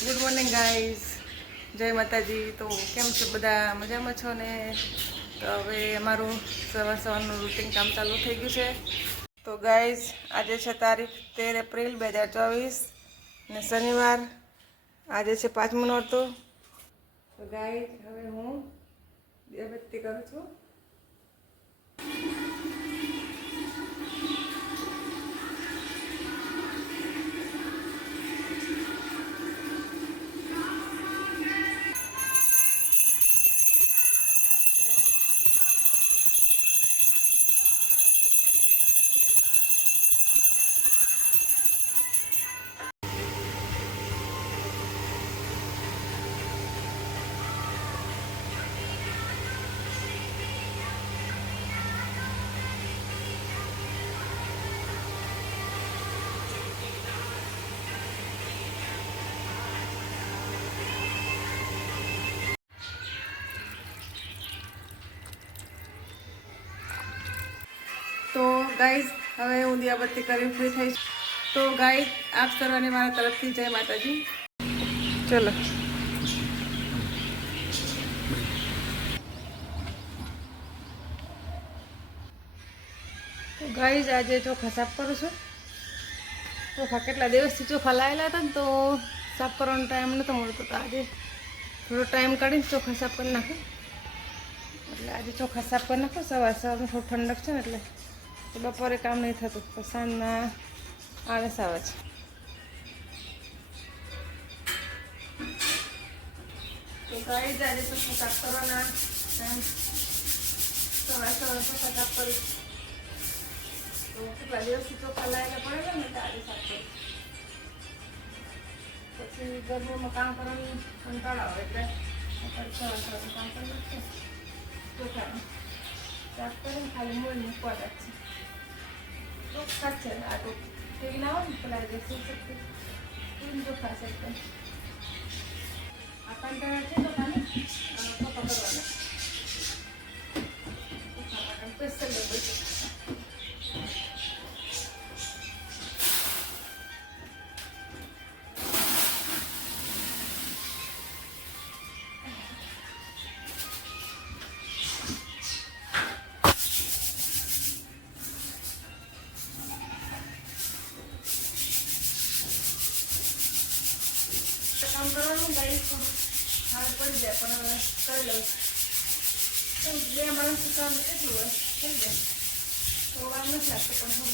Good morning guys જય માતાજી. તો કેમ છો? બધા મજામાં છો ને? તો હવે અમારું સવાર સવારનું રૂટીન કામ ચાલુ થઈ ગયું છે. તો ગાઈઝ આજે છે તારીખ તેર એપ્રિલ બે હજાર ચોવીસ ને શનિવાર. આજે છે પાંચમું નોરતું. તો ગાઈઝ હવે હું દીવાબત્તી કરું છું. તો ગાઈઝ હવે હું દિયાબત્તી કરીને ફ્રી થઈશ. તો ગાઈઝ આપ સર્વને મારા તરફથી જય માતાજી. ચલો. તો ગાઈઝ આજે ચોખા સાફ કરું છું. ચોખા કેટલા દિવસથી ચોખા લાવેલા હતા ને તો સાફ કરવાનો ટાઈમ નહોતો મળતો. તો આજે થોડો ટાઈમ કાઢીને ચોખા સાફ કરી નાખું. એટલે આજે ચોખા સાફ કરી નાખો. સવાર સવારમાં થોડું ઠંડક છે ને એટલે બપોરે કામ નહીં થતું, તો સાંજના આળસ આવે છે. તો ગાઈ જ આજે ચોખા કરવાના સવાર સવાર ચોખા સાફ કરીશ તો કેટલા દિવસથી ચોખા લાવેલા પડે ને તો આજે સાફ પછી ગરમીમાં કામ કરવાનું કંટાળો આવે એટલે. કામ કરી ચોખ્ખા છે આ તો તેલ ના હોય ને પેલા જે શું શક્તિ તેલ ચોખ્ખા છે એકદમ આ કંટાળા છે તો ખાલી ફોટો કરવાના થોડું હાર પડી જાય, પણ હવે કરી લઉં. બે માણસ કામ કેટલું હોય, થઈ જાય. તો વાર નથી લાગતો પણ હું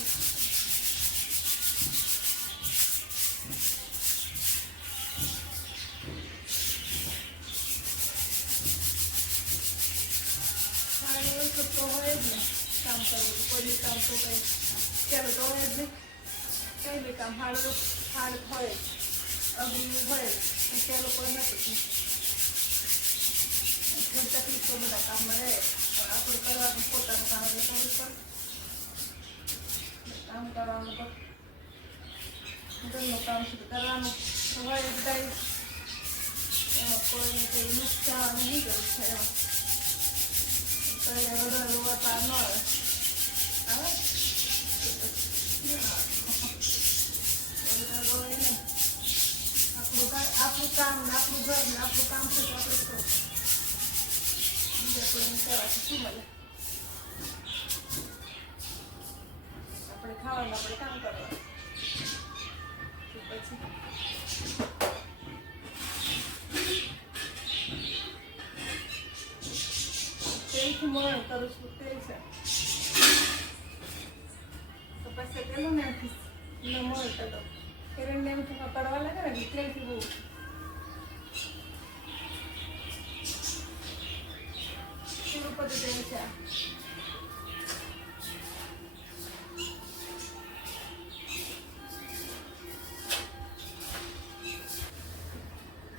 થતો હોય જ ને કામ કરવું, કોઈ બી કામ તો કંઈ. ચાલો તો હોય જ કંઈ બી કામ હાડ હાડ હોય જ. અઘરું હોય તો તે લોકો નથી તકલીફ તો બધા કામમાં રહે પણ આપણે કરવાનું પોતાનું કામ એટલે કરવું પડે કામ કરવાનું તો ઘરનું કામ તો કરવાનું હોય કાંઈ એમાં કોઈને કંઈ નુકસાન નહીં કરવું છે. એમાં તો એ રડો રોવા કામ ને આપણું ઘર ને આપણું કામ છે તો આપણે કરો બીજા કોઈને કહેવાથી શું મળે આપણે ખાવાનું આપણે કામ કરવાનું તો પછી તેલથી મોણ કરું છું તેલ છે તો પછી પેલું ને ન મોણ તો કિરણને એમ થોડા પડવા લાગે ને એટલે તેલથી બહુ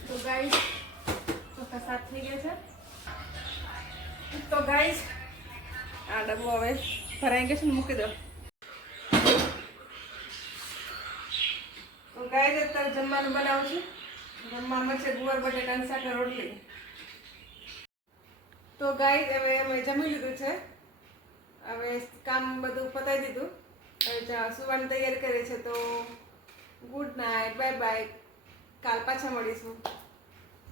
તો ગાઈસ ચોખા સાફ થઈ ગયા છે. તો ગાઈસ આ ડબ્બો હવે ભરાઈ ગયો છે ને મૂકી દો. તો ગાઈસ અત્યારે જમવાનું બનાવું છું. જમવામાં છે ગુવાર બટેટાની સાથે રોટલી. તો ગાય હવે અમે જમી લીધું છે. હવે કામ બધું પતાવી દીધું. હવે સુવાની તૈયારી કરી છે, તો ગુડ નાઇટ બાય બાય કાલ પાછા મળીશું.